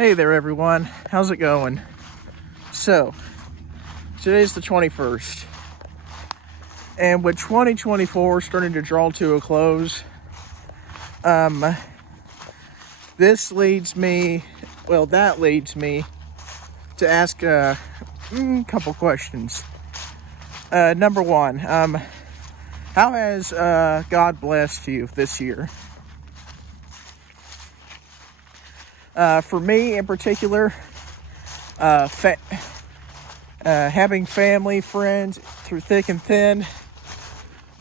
Hey there everyone, how's it going? So, today's the 21st, and with 2024 starting to draw to a close, that leads me to ask a couple questions. Number one, how has God blessed you this year? For me in particular, having family, friends through thick and thin,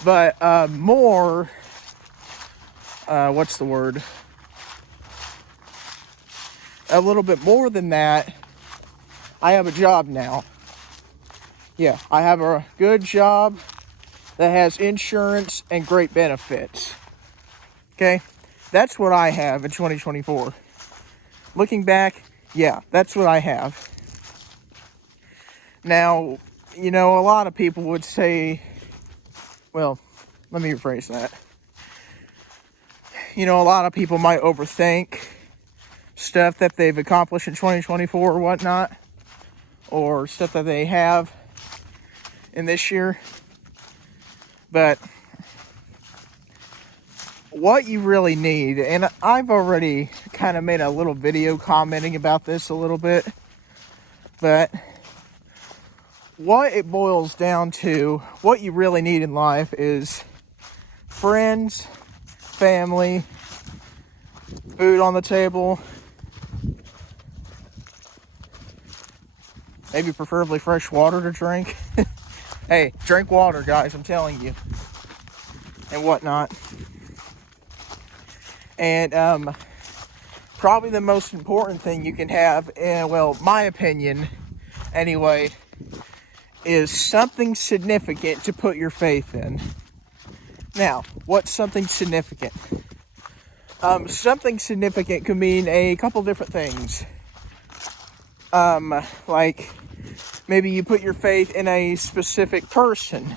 but more, a little bit more than that, I have a job now. Yeah, I have a good job that has insurance and great benefits. Okay, that's what I have in 2024. Looking back, yeah, that's what I have. Now, a lot of people would say, well, let me rephrase that. A lot of people might overthink stuff that they've accomplished in 2024 or whatnot, or stuff that they have in this year. But what you really need, and I've already kind of made a little video commenting about this a little bit, but what it boils down to, what you really need in life is friends, family, food on the table, maybe preferably fresh water to drink. Hey, drink water, guys, I'm telling you, and whatnot. And probably the most important thing you can have, my opinion anyway, is something significant to put your faith in. Now, what's something significant? Something significant could mean a couple different things. Like maybe you put your faith in a specific person,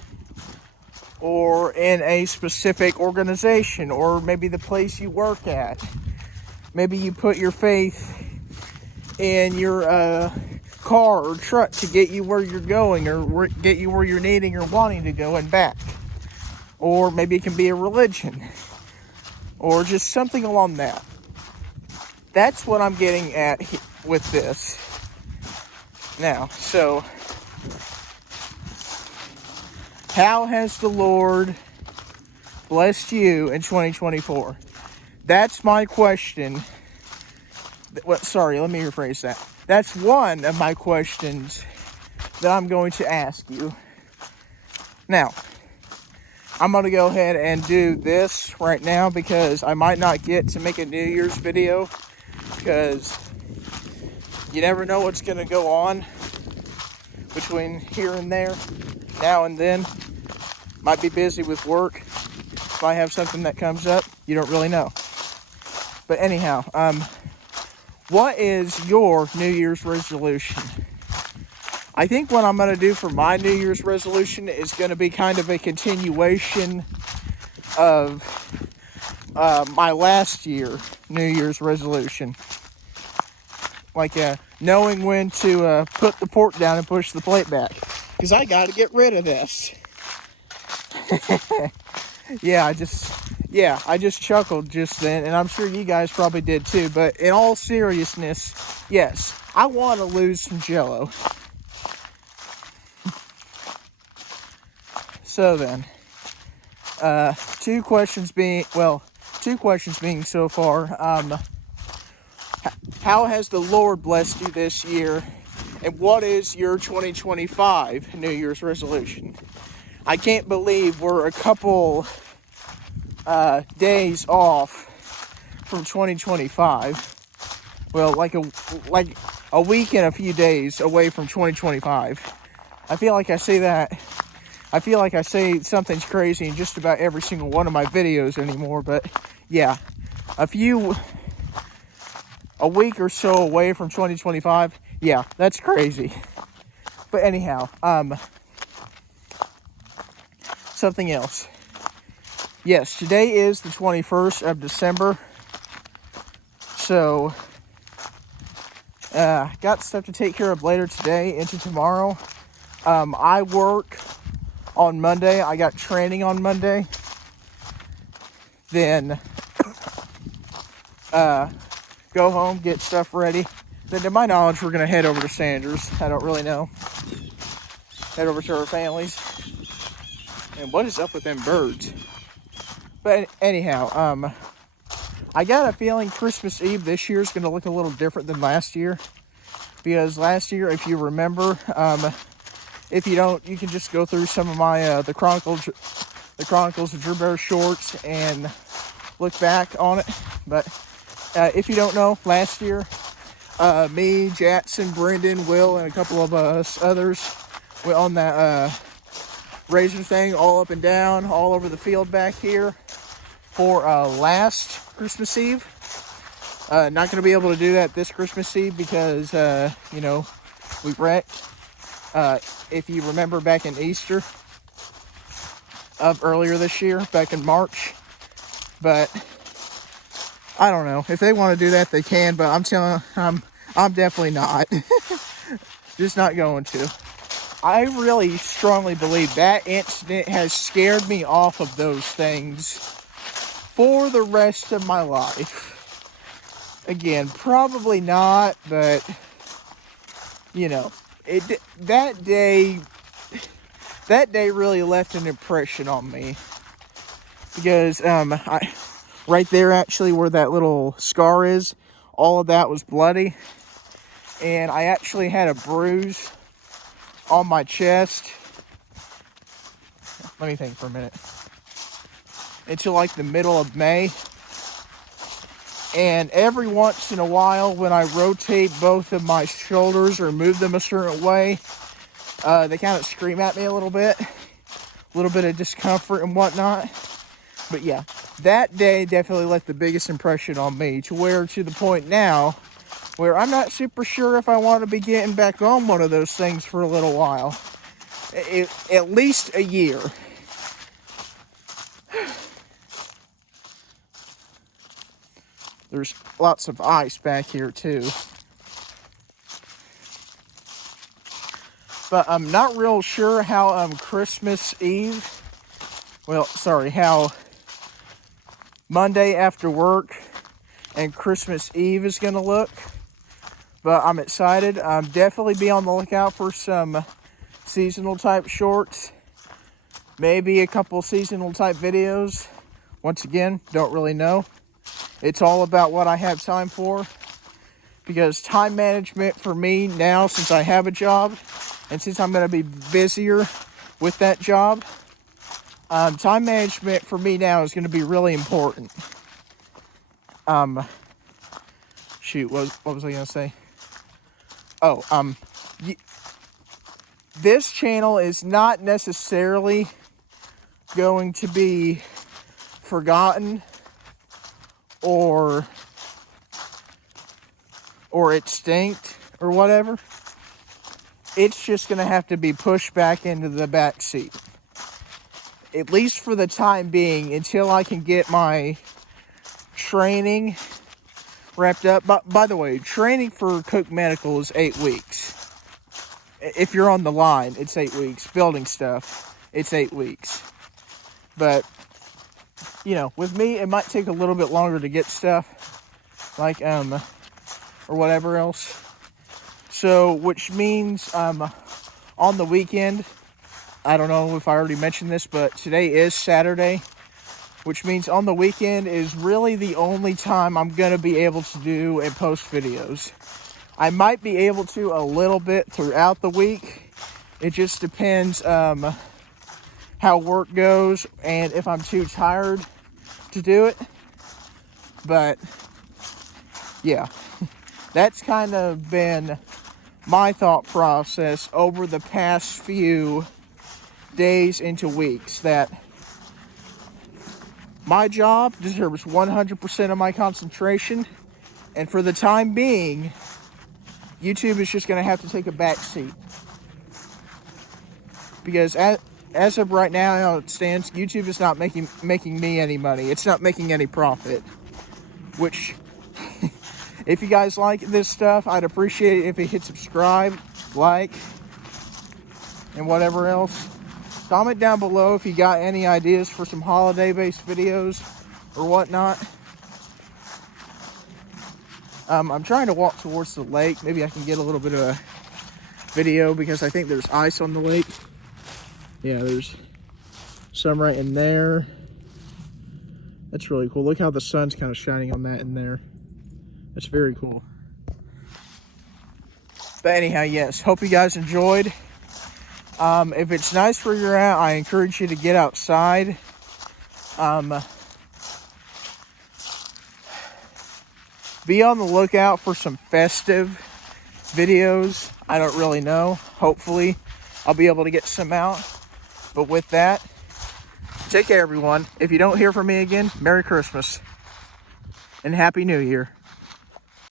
or in a specific organization, or maybe the place you work at. Maybe you put your faith in your car or truck to get you where you're going, or get you where you're needing or wanting to go and back. Or maybe it can be a religion, or just something along that. That's what I'm getting at with this. Now, so how has the Lord blessed you in 2024? That's my question. Let me rephrase that. That's one of my questions that I'm going to ask you. Now, I'm going to go ahead and do this right now because I might not get to make a New Year's video, because you never know what's going to go on between here and there, now and then. Might be busy with work. Might have something that comes up. You don't really know. But anyhow, what is your New Year's resolution? I think what I'm going to do for my New Year's resolution is going to be kind of a continuation of my last year New Year's resolution. Like knowing when to put the fork down and push the plate back. Because I got to get rid of this. I just chuckled just then, and I'm sure you guys probably did too. But in all seriousness, yes, I want to lose some Jell-O. So then, two questions being so far. How has the Lord blessed you this year? And what is your 2025 New Year's resolution? I can't believe we're a couple days off from 2025. Well, like a week and a few days away from 2025. I feel like I say something's crazy in just about every single one of my videos anymore, but yeah, a week or so away from 2025, yeah, that's crazy. But anyhow, something else. Yes, today is the 21st of December, so Got stuff to take care of later today into tomorrow. I work on Monday. I got training on Monday. Then go home, get stuff ready. Then, to my knowledge, we're going to head over to Sanders. I don't really know. Head over to our families. And what is up with them birds? But anyhow, I got a feeling Christmas Eve this year is going to look a little different than last year. Because last year, if you remember, if you don't, you can just go through some of my the Chronicles of Drew Bear shorts and look back on it. But if you don't know, last year, me, Jackson, Brendan, Will, and a couple of us others went on that razor thing all up and down, all over the field back here for last Christmas Eve. Not going to be able to do that this Christmas Eve because, you know, we wrecked. If you remember back in Easter of earlier this year, back in March. But I don't know. If they want to do that, they can. But I'm telling you, I'm definitely not. Just not going to. I really strongly believe that incident has scared me off of those things for the rest of my life. Again, probably not, but you know, that day really left an impression on me because right there, actually, where that little scar is, all of that was bloody, and I actually had a bruise on my chest. Let me think for a minute. Until like the middle of May. And every once in a while, when I rotate both of my shoulders or move them a certain way, they kind of scream at me a little bit of discomfort and whatnot. But yeah, that day definitely left the biggest impression on me, to the point now where I'm not super sure if I want to be getting back on one of those things for a little while. At least a year. There's lots of ice back here too. But I'm not real sure how Christmas Eve, how Monday after work and Christmas Eve is going to look. But I'm excited. Definitely be on the lookout for some seasonal type shorts. Maybe a couple seasonal type videos. Once again, don't really know. It's all about what I have time for. Because time management for me now, since I have a job, and since I'm going to be busier with that job, time management for me now is going to be really important. Shoot, what was I going to say? Oh, this channel is not necessarily going to be forgotten or extinct or whatever. It's just going to have to be pushed back into the back seat. At least for the time being, until I can get my training wrapped up. By the way, training for Cook Medical is 8 weeks. If you're on the line, it's 8 weeks. Building stuff, it's 8 weeks. But, you know, with me, it might take a little bit longer to get stuff. Like, or whatever else. So, which means, on the weekend, I don't know if I already mentioned this, but today is Saturday. Which means on the weekend is really the only time I'm going to be able to do and post videos. I might be able to a little bit throughout the week. It just depends how work goes and if I'm too tired to do it. But yeah, that's kind of been my thought process over the past few days into weeks, that my job deserves 100% of my concentration, and for the time being, YouTube is just going to have to take a back seat. Because as of right now, how it stands, YouTube is not making me any money. It's not making any profit. Which, If you guys like this stuff, I'd appreciate it if you hit subscribe, like, and whatever else. Comment down below if you got any ideas for some holiday-based videos or whatnot. I'm trying to walk towards the lake. Maybe I can get a little bit of a video because I think there's ice on the lake. Yeah, there's some right in there. That's really cool. Look how the sun's kind of shining on that in there. That's very cool. But anyhow, yes, hope you guys enjoyed. If it's nice where you're at, I encourage you to get outside. Be on the lookout for some festive videos. I don't really know. Hopefully, I'll be able to get some out. But with that, take care, everyone. If you don't hear from me again, Merry Christmas and Happy New Year.